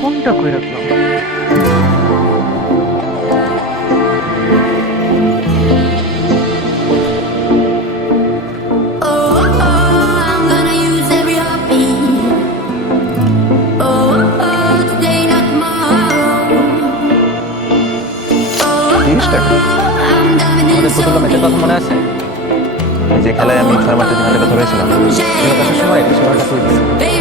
ফোনটা কই রাখলাম? আমাদের পুতুল ম্যাচের কথা মনে আছে? যে খেলায় আমি 6 মাসে 3 টাকা ধরেছিলাম, সময় একটা সময়টা তুই